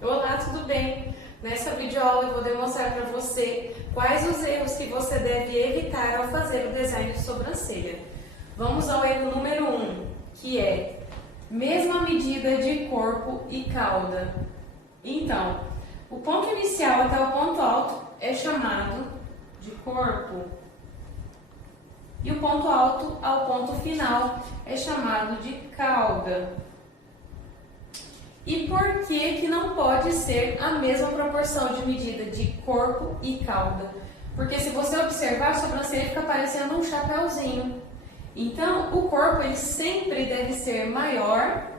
Olá, tudo bem? Nessa videoaula eu vou demonstrar para você quais os erros que você deve evitar ao fazer o design de sobrancelha. Vamos ao erro número 1, que é mesma medida de corpo e cauda. Então, o ponto inicial até o ponto alto é chamado de corpo e o ponto alto ao ponto final é chamado de cauda. E por que não pode ser a mesma proporção de medida de corpo e cauda? Porque se você observar, a sobrancelha fica parecendo um chapéuzinho. Então, o corpo ele sempre deve ser maior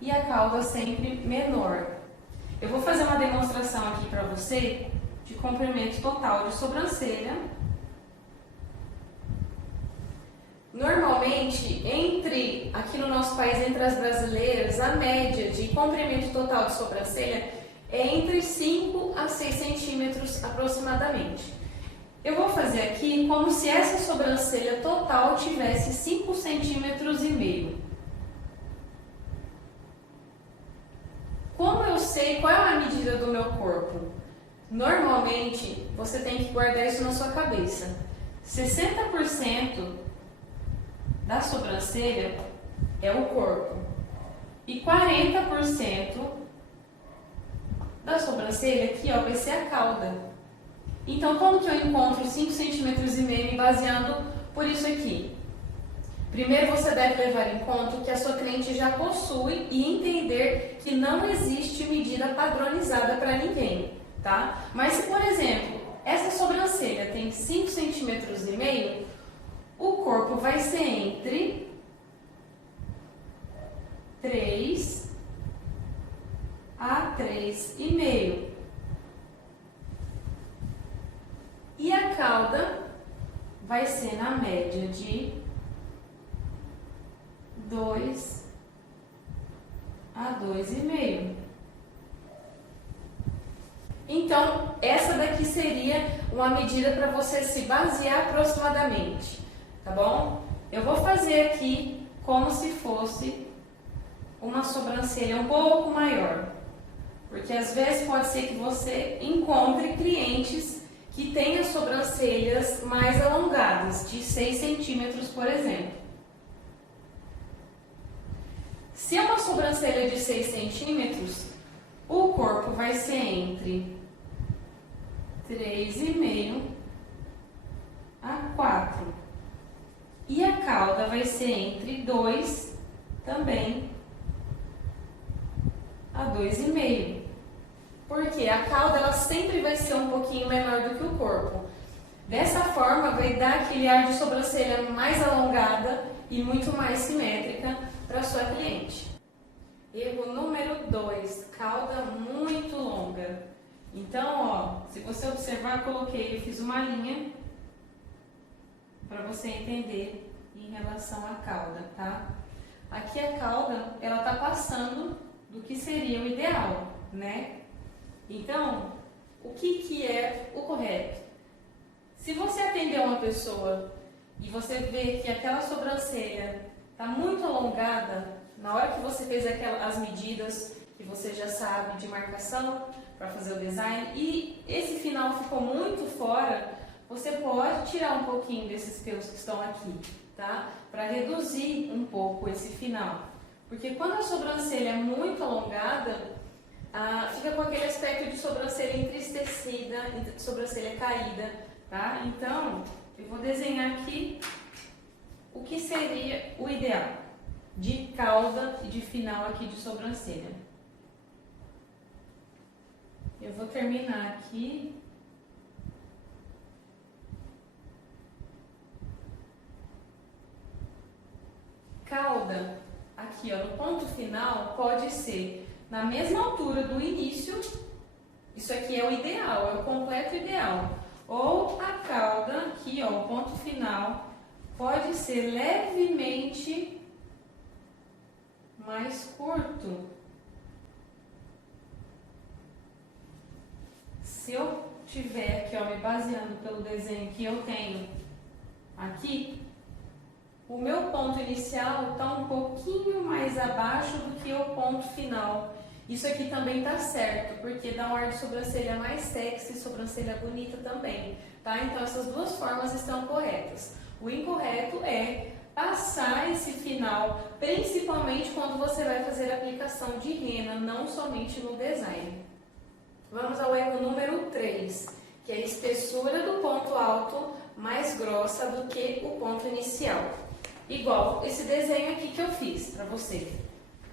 e a cauda sempre menor. Eu vou fazer uma demonstração aqui para você de comprimento total de sobrancelha. Normalmente, aqui no nosso país, entre as brasileiras, a média de comprimento total de sobrancelha é entre 5 a 6 centímetros aproximadamente. Eu vou fazer aqui como se essa sobrancelha total tivesse 5 centímetros e meio. Como eu sei qual é a medida do meu corpo? Normalmente, você tem que guardar isso na sua cabeça. 60% da sobrancelha é o corpo e 40% da sobrancelha aqui vai ser a cauda. Então, como que eu encontro 5 centímetros e meio me baseando por isso aqui? Primeiro, você deve levar em conta que a sua cliente já possui e entender que não existe medida padronizada para ninguém, tá? Mas se, por exemplo, essa sobrancelha tem 5 centímetros e meio, o corpo vai ser entre 3 a 3,5. E a cauda vai ser na média de 2 a 2,5. Então, essa daqui seria uma medida para você se basear aproximadamente. Tá bom? Eu vou fazer aqui como se fosse uma sobrancelha um pouco maior. Porque às vezes pode ser que você encontre clientes que tenham sobrancelhas mais alongadas, de 6 centímetros, por exemplo. Se é uma sobrancelha de 6 centímetros, o corpo vai ser entre 3,5 a 4. E a cauda vai ser entre 2 também a 2,5. Porque a cauda ela sempre vai ser um pouquinho menor do que o corpo. Dessa forma vai dar aquele ar de sobrancelha mais alongada e muito mais simétrica para sua cliente. Erro número 2, cauda muito longa. Então, se você observar, eu fiz uma linha para você entender em relação à cauda, tá? Aqui a cauda, ela tá passando do que seria o ideal, né? Então, o que é o correto? Se você atender uma pessoa e você vê que aquela sobrancelha tá muito alongada, na hora que você fez as medidas que você já sabe de marcação para fazer o design e esse final ficou muito fora, você pode tirar um pouquinho desses pelos que estão aqui, tá? Para reduzir um pouco esse final. Porque quando a sobrancelha é muito alongada, fica com aquele aspecto de sobrancelha entristecida, sobrancelha caída, tá? Então, eu vou desenhar aqui o que seria o ideal de cauda e de final aqui de sobrancelha. Eu vou terminar aqui. Cauda, aqui no ponto final, pode ser na mesma altura do início, isso aqui é o ideal, é o completo ideal. Ou a cauda, aqui o ponto final, pode ser levemente mais curto. Se eu tiver aqui, me baseando pelo desenho que eu tenho aqui, o meu ponto inicial está um pouquinho mais abaixo do que o ponto final. Isso aqui também tá certo, porque dá um ar de sobrancelha mais sexy, sobrancelha bonita também, tá? Então essas duas formas estão corretas. O incorreto é passar esse final, principalmente quando você vai fazer a aplicação de rena, não somente no design. Vamos ao erro número 3, que é a espessura do ponto alto mais grossa do que o ponto inicial. Igual esse desenho aqui que eu fiz para você.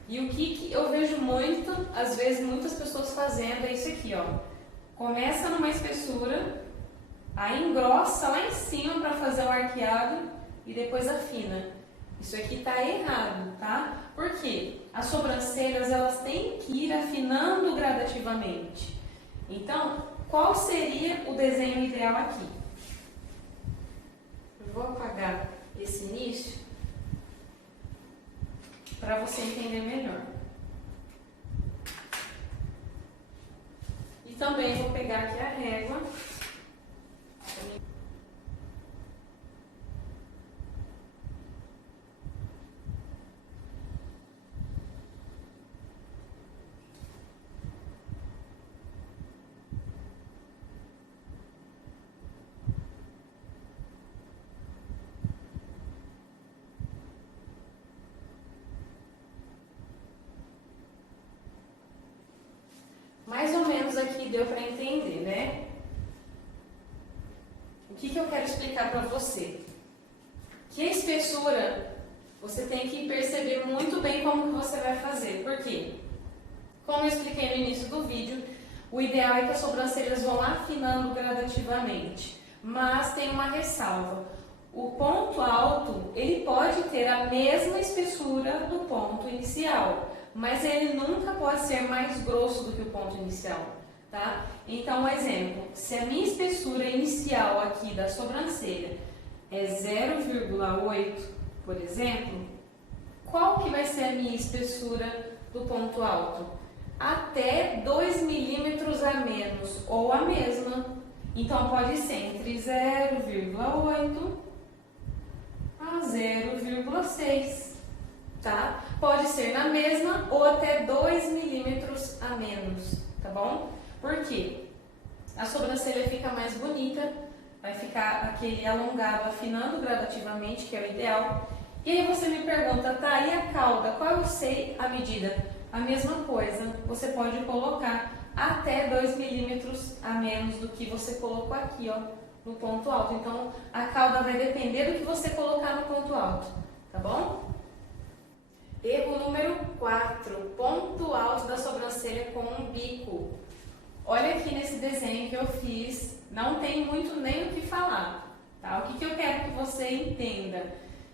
E o que eu vejo muito, às vezes muitas pessoas fazendo é isso aqui, ó. Começa numa espessura, aí engrossa lá em cima para fazer o arqueado e depois afina. Isso aqui tá errado, tá? Por quê? As sobrancelhas, elas têm que ir afinando gradativamente. Então, qual seria o desenho ideal aqui? Eu vou apagar esse início para você entender melhor. E também vou pegar aqui a régua. Mais ou menos aqui deu para entender, né? O que eu quero explicar para você? Que a espessura, você tem que perceber muito bem como que você vai fazer. Por quê? Como eu expliquei no início do vídeo, o ideal é que as sobrancelhas vão afinando gradativamente. Mas tem uma ressalva. O ponto alto, ele pode ter a mesma espessura do ponto inicial, mas ele nunca pode ser mais grosso do que o ponto inicial, tá? Então, um exemplo, se a minha espessura inicial aqui da sobrancelha é 0,8, por exemplo, qual que vai ser a minha espessura do ponto alto? Até 2 milímetros a menos, ou a mesma. Então, pode ser entre 0,8 a 0,6. Tá? Pode ser na mesma ou até 2 milímetros a menos, tá bom? Por quê? A sobrancelha fica mais bonita, vai ficar aquele alongado, afinando gradativamente, que é o ideal. E aí você me pergunta, tá, e a cauda? Qual eu sei a medida? A mesma coisa, você pode colocar até 2 milímetros a menos do que você colocou aqui, ó, no ponto alto. Então, a cauda vai depender do que você colocar no ponto alto, tá bom? Erro número 4, ponto alto da sobrancelha com um bico. Olha aqui nesse desenho que eu fiz, não tem muito nem o que falar, tá? O que eu quero que você entenda?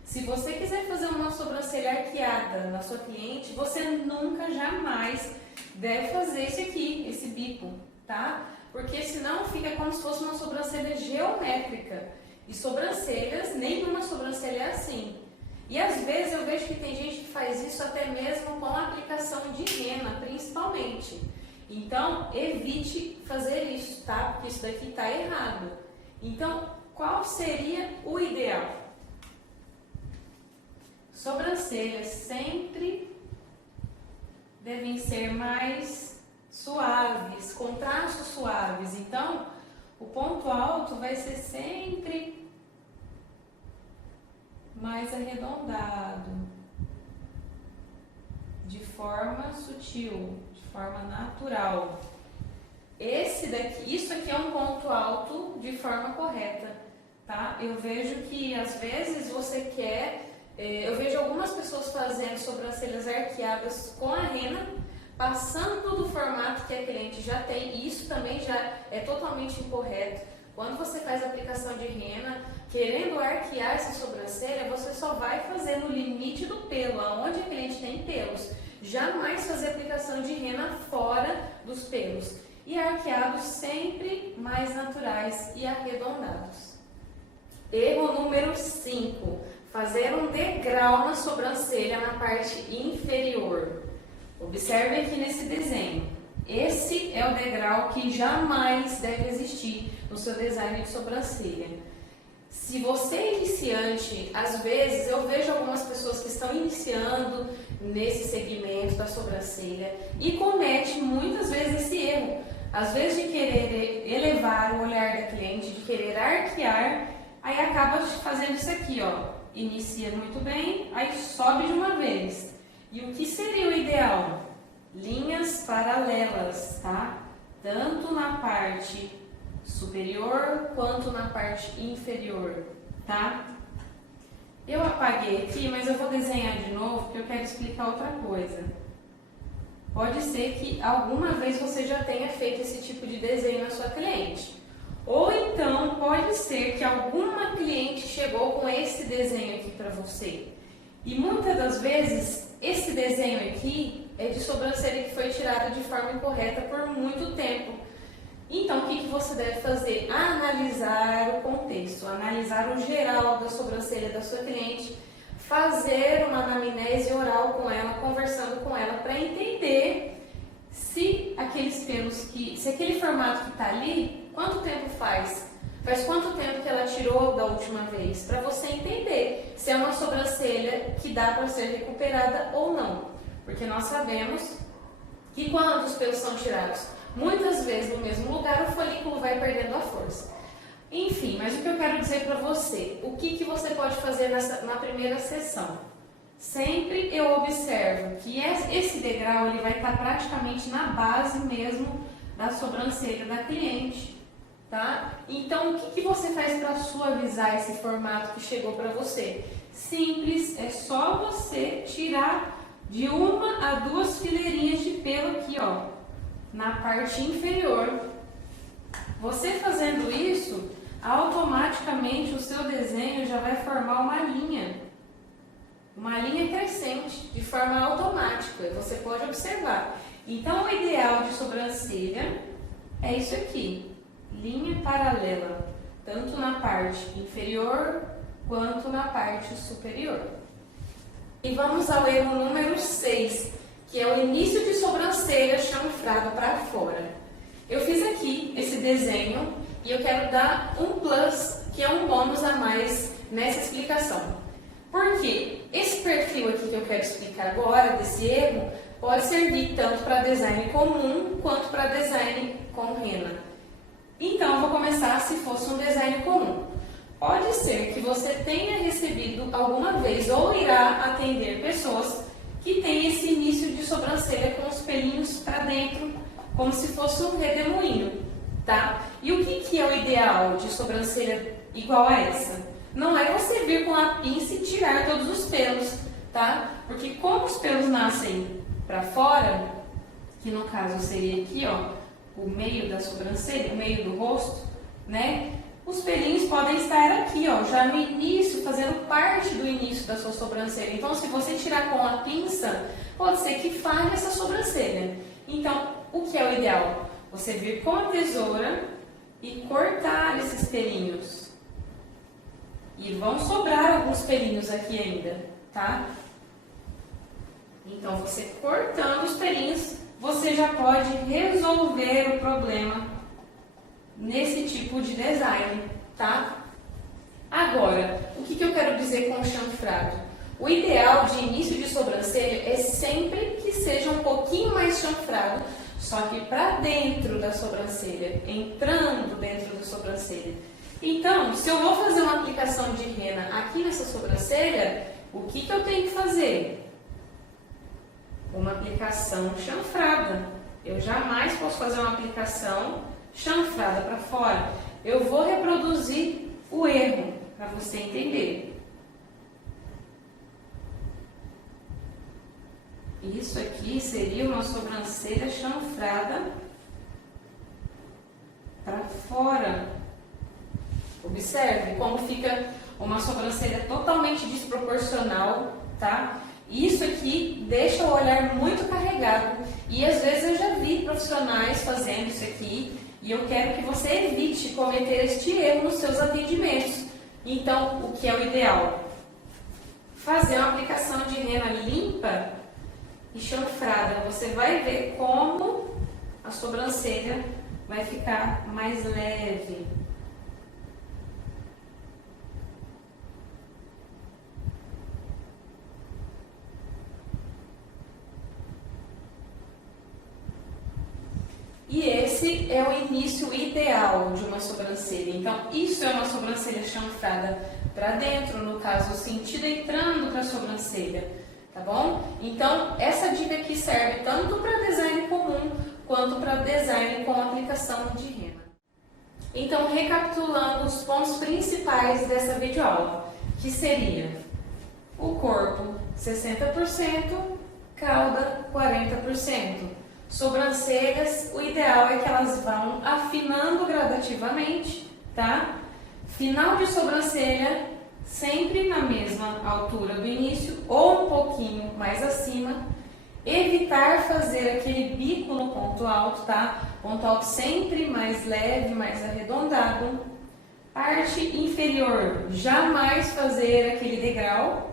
Se você quiser fazer uma sobrancelha arqueada na sua cliente, você nunca, jamais deve fazer esse aqui, esse bico, tá? Porque senão fica como se fosse uma sobrancelha geométrica. E sobrancelhas, nenhuma sobrancelha é assim. E às vezes eu vejo que tem gente que faz isso até mesmo com a aplicação de rena, principalmente. Então, evite fazer isso, tá? Porque isso daqui tá errado. Então, qual seria o ideal? Sobrancelhas sempre devem ser mais suaves, com traços suaves. Então, o ponto alto vai ser sempre mais arredondado, de forma sutil, de forma natural. Isso aqui é um ponto alto de forma correta, tá? Eu vejo que às vezes você quer, eu vejo algumas pessoas fazendo sobrancelhas arqueadas com a rena, passando do formato que a cliente já tem, e isso também já é totalmente incorreto. Quando você faz a aplicação de rena, querendo arquear essa sobrancelha, você só vai fazer no limite do pelo, aonde a cliente tem pelos. Jamais fazer aplicação de rena fora dos pelos. E arqueados sempre mais naturais e arredondados. Erro número 5. Fazer um degrau na sobrancelha na parte inferior. Observe aqui nesse desenho. Esse é o degrau que jamais deve existir no seu design de sobrancelha. Se você é iniciante, às vezes eu vejo algumas pessoas que estão iniciando nesse segmento da sobrancelha e comete muitas vezes esse erro. Às vezes de querer elevar o olhar da cliente, de querer arquear, aí acaba fazendo isso aqui, ó. Inicia muito bem, aí sobe de uma vez. E o que seria o ideal? Linhas paralelas, tá? Tanto na parte superior quanto na parte inferior, tá? Eu apaguei aqui, mas eu vou desenhar de novo porque eu quero explicar outra coisa. Pode ser que alguma vez você já tenha feito esse tipo de desenho na sua cliente. Ou então pode ser que alguma cliente chegou com esse desenho aqui para você. E muitas das vezes esse desenho aqui é de sobrancelha que foi tirada de forma incorreta por muito tempo. Então o que você deve fazer? Analisar o contexto, analisar o geral da sobrancelha da sua cliente, fazer uma anamnese oral com ela, conversando com ela para entender se aqueles pelos se aquele formato que está ali, quanto tempo faz? Faz quanto tempo que ela tirou da última vez? Para você entender se é uma sobrancelha que dá para ser recuperada ou não. Porque nós sabemos que quando os pelos são tirados muitas vezes no mesmo lugar, o folículo vai perdendo a força. Enfim, mas o que eu quero dizer para você, o que você pode fazer na primeira sessão? Sempre eu observo que esse degrau ele vai estar praticamente na base mesmo da sobrancelha da cliente, tá? Então, o que você faz para suavizar esse formato que chegou para você? Simples, é só você tirar de 1 a 2 fileirinhas de pelo aqui, ó, na parte inferior. Você fazendo isso, automaticamente o seu desenho já vai formar uma linha crescente, de forma automática, você pode observar. Então, o ideal de sobrancelha é isso aqui, linha paralela, tanto na parte inferior quanto na parte superior. E vamos ao erro número 6, que é o início de sobrancelha chanfrado para fora. Eu fiz aqui esse desenho e eu quero dar um plus, que é um bônus a mais nessa explicação. Por quê? Esse perfil aqui que eu quero explicar agora, desse erro, pode servir tanto para design comum quanto para design com rena. Então, eu vou começar se fosse um design comum. Pode ser que você tenha recebido alguma vez ou irá atender pessoas que têm esse início de sobrancelha com os pelinhos para dentro, como se fosse um redemoinho, tá? E o que é o ideal de sobrancelha igual a essa? Não é você vir com a pinça e tirar todos os pelos, tá? Porque como os pelos nascem para fora, que no caso seria aqui, ó, o meio da sobrancelha, o meio do rosto, né? Os pelinhos podem estar aqui, ó, já no início, fazendo parte do início da sua sobrancelha. Então, se você tirar com a pinça, pode ser que falhe essa sobrancelha. Então, o que é o ideal? Você vir com a tesoura e cortar esses pelinhos. E vão sobrar alguns pelinhos aqui ainda, tá? Então, você cortando os pelinhos, você já pode resolver o problema nesse tipo de design, tá? Agora, o que eu quero dizer com o chanfrado? O ideal de início de sobrancelha é sempre que seja um pouquinho mais chanfrado, só que para dentro da sobrancelha, entrando dentro da sobrancelha. Então, se eu vou fazer uma aplicação de rena aqui nessa sobrancelha, o que eu tenho que fazer? Uma aplicação chanfrada. Eu jamais posso fazer uma aplicação chanfrada para fora. Eu vou reproduzir o erro para você entender. Isso aqui seria uma sobrancelha chanfrada para fora. Observe como fica uma sobrancelha totalmente desproporcional, tá? Isso aqui deixa o olhar muito carregado e às vezes eu já vi profissionais fazendo isso aqui e eu quero que você evite cometer este erro nos seus atendimentos. Então, o que é o ideal? Fazer uma aplicação de rena limpa e chanfrada. Você vai ver como a sobrancelha vai ficar mais leve. esse é o início ideal de uma sobrancelha. Então, isso é uma sobrancelha chanfrada para dentro, no caso, o sentido entrando para a sobrancelha, tá bom? Então, essa dica aqui serve tanto para design comum quanto para design com aplicação de rena. Então, recapitulando os pontos principais dessa videoaula, que seria o corpo 60%, cauda 40%. Sobrancelhas, o ideal é que elas vão afinando gradativamente, tá? Final de sobrancelha, sempre na mesma altura do início ou um pouquinho mais acima. Evitar fazer aquele bico no ponto alto, tá? Ponto alto sempre mais leve, mais arredondado. Parte inferior, jamais fazer aquele degrau.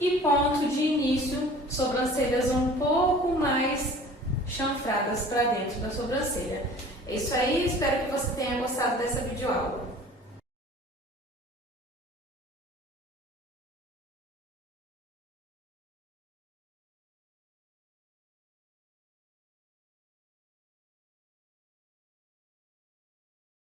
E ponto de início, sobrancelhas um pouco mais chanfradas para dentro da sobrancelha. É isso aí, espero que você tenha gostado dessa videoaula.